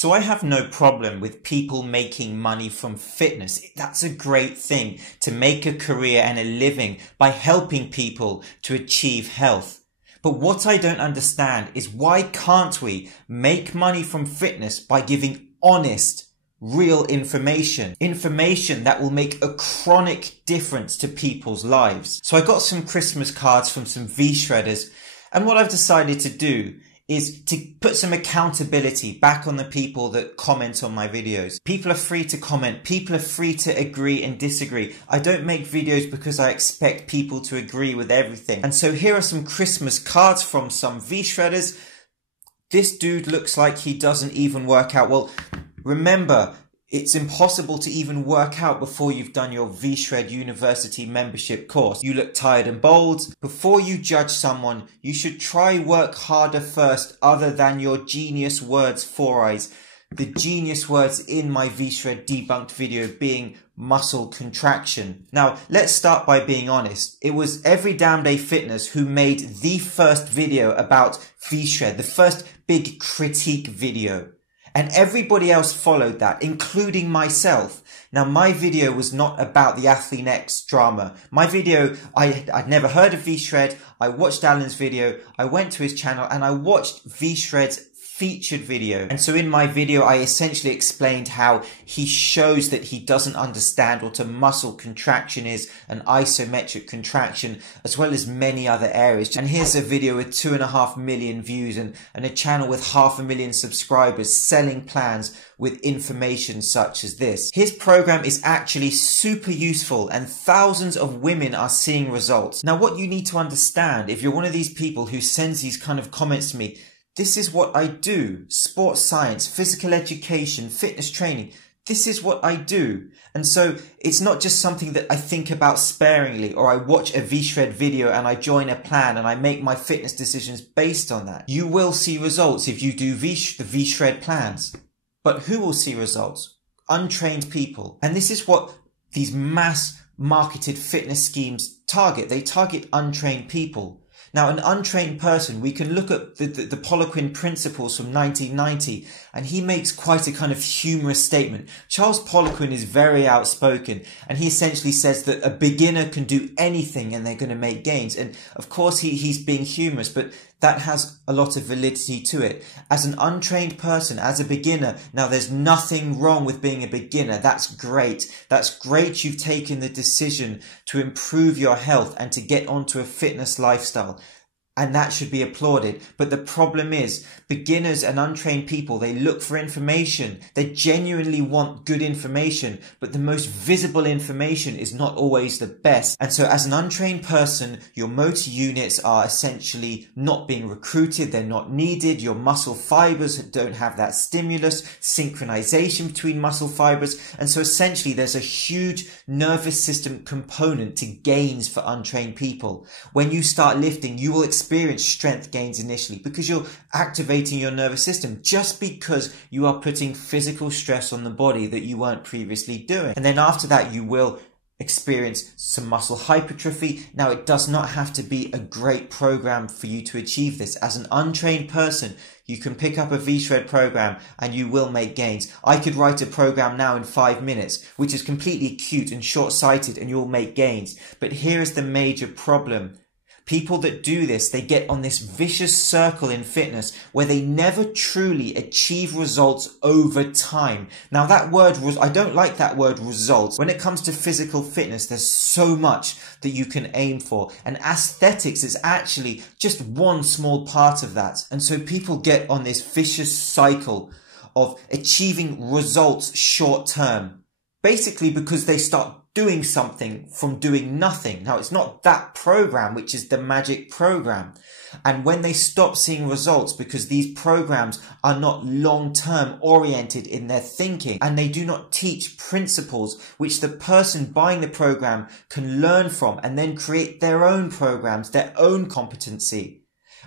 So I have no problem with people making money from fitness. That's a great thing, to make a career and a living by helping people to achieve health. But what I don't understand is, why can't we make money from fitness by giving honest, real information? Information that will make a chronic difference to people's lives. So I got some Christmas cards from some V-shredders, and what I've decided to do is to put some accountability back on the people that comment on my videos. People are free to comment. People are free to agree and disagree. I don't make videos because I expect people to agree with everything. And so here are some Christmas cards from some V-shredders. This dude looks like he doesn't even work out. Well, remember, it's impossible to even work out before you've done your V-Shred University membership course. You look tired and bold. Before you judge someone, you should try work harder first, other than your genius words 4 eyes. The genius words in my V-Shred debunked video being muscle contraction. Now, let's start by being honest. It was Every Damn Day Fitness who made the first video about V-Shred, the first big critique video. And everybody else followed that, including myself. Now, my video was not about the Athlete X drama. My video, I'd never heard of V-Shred. I watched Alan's video. I went to his channel and I watched V-Shred's featured video. And so in my video, I essentially explained how he shows that he doesn't understand what a muscle contraction is, an isometric contraction, as well as many other areas. And here's a video with 2.5 million views and a channel with 500,000 subscribers selling plans with information such as this. His program is actually super useful and thousands of women are seeing results. Now, what you need to understand, if you're one of these people who sends these kind of comments to me, this is what I do. Sports science, physical education, fitness training. This is what I do. And so it's not just something that I think about sparingly, or I watch a V-Shred video and I join a plan and I make my fitness decisions based on that. You will see results if you do the V-Shred plans. But who will see results? Untrained people. And this is what these mass marketed fitness schemes target. They target untrained people. Now, an untrained person, we can look at the Poliquin principles from 1990, and he makes quite a kind of humorous statement. Charles Poliquin is very outspoken, and he essentially says that a beginner can do anything and they're going to make gains. And of course, he's being humorous, but that has a lot of validity to it. As an untrained person, as a beginner, now there's nothing wrong with being a beginner. That's great. That's great you've taken the decision to improve your health and to get onto a fitness lifestyle. And that should be applauded. But the problem is, beginners and untrained people, they look for information. They genuinely want good information, but the most visible information is not always the best. And so as an untrained person, your motor units are essentially not being recruited. They're not needed. Your muscle fibers don't have that stimulus, synchronization between muscle fibers. And so essentially there's a huge nervous system component to gains for untrained people. When you start lifting, you will experience strength gains initially because you're activating your nervous system, just because you are putting physical stress on the body that you weren't previously doing. And then after that, you will experience some muscle hypertrophy. Now, it does not have to be a great program for you to achieve this. As an untrained person, you can pick up a V-Shred program and you will make gains. I could write a program now in 5 minutes, which is completely cute and short-sighted, and you'll make gains. But here is the major problem. People that do this, they get on this vicious circle in fitness where they never truly achieve results over time. Now that word, I don't like that word results. When it comes to physical fitness, there's so much that you can aim for. And aesthetics is actually just one small part of that. And so people get on this vicious cycle of achieving results short term, basically because they start doing something from doing nothing. Now, it's not that program which is the magic program. And when they stop seeing results because these programs are not long-term oriented in their thinking, and they do not teach principles which the person buying the program can learn from and then create their own programs, their own competency.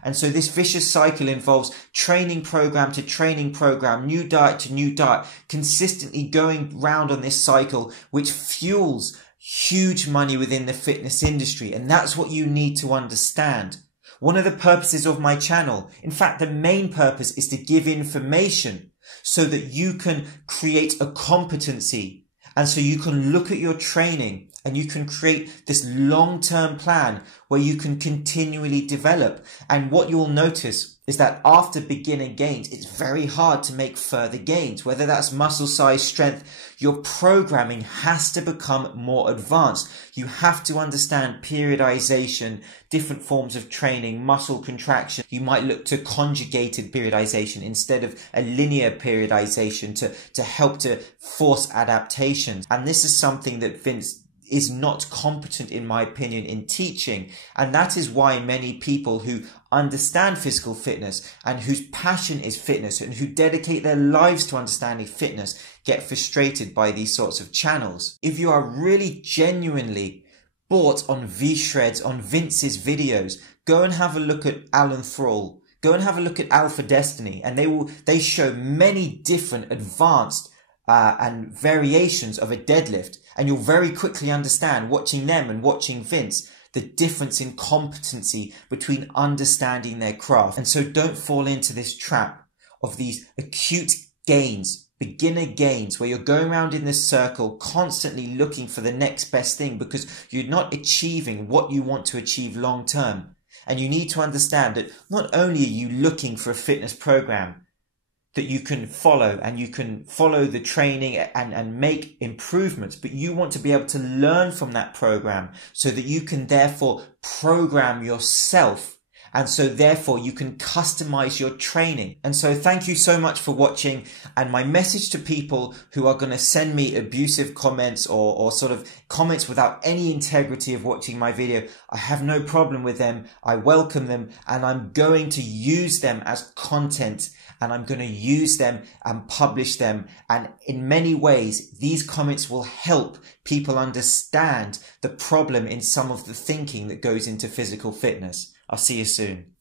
And so this vicious cycle involves training program to training program, new diet to new diet, consistently going round on this cycle, which fuels huge money within the fitness industry. And that's what you need to understand. One of the purposes of my channel, in fact, the main purpose, is to give information. so that you can create a competency. And so you can look at your training and you can create this long-term plan where you can continually develop. And what you'll notice is that after beginner gains, it's very hard to make further gains. Whether that's muscle size, strength, your programming has to become more advanced. You have to understand periodization, different forms of training, muscle contraction. You might look to conjugated periodization instead of a linear periodization to help to force adaptations. And this is something that Vince is not competent, in my opinion, in teaching. And that is why many people who understand physical fitness and whose passion is fitness and who dedicate their lives to understanding fitness get frustrated by these sorts of channels. If you are really genuinely bought on V-Shreds, on Vince's videos, go and have a look at Alan Thrall. Go and have a look at Alpha Destiny, and they show many different advanced and variations of a deadlift. And you'll very quickly understand, watching them and watching Vince, the difference in competency between understanding their craft. And so don't fall into this trap of these acute gains, beginner gains, where you're going around in this circle constantly looking for the next best thing because you're not achieving what you want to achieve long term. And you need to understand that not only are you looking for a fitness program that you can follow and you can follow the training and make improvements, but you want to be able to learn from that program so that you can therefore program yourself. And so therefore you can customize your training. And so thank you so much for watching. And my message to people who are going to send me abusive comments or sort of comments without any integrity of watching my video, I have no problem with them. I welcome them, and I'm going to use them as content, and I'm going to use them and publish them. And in many ways, these comments will help people understand the problem in some of the thinking that goes into physical fitness. I'll see you soon.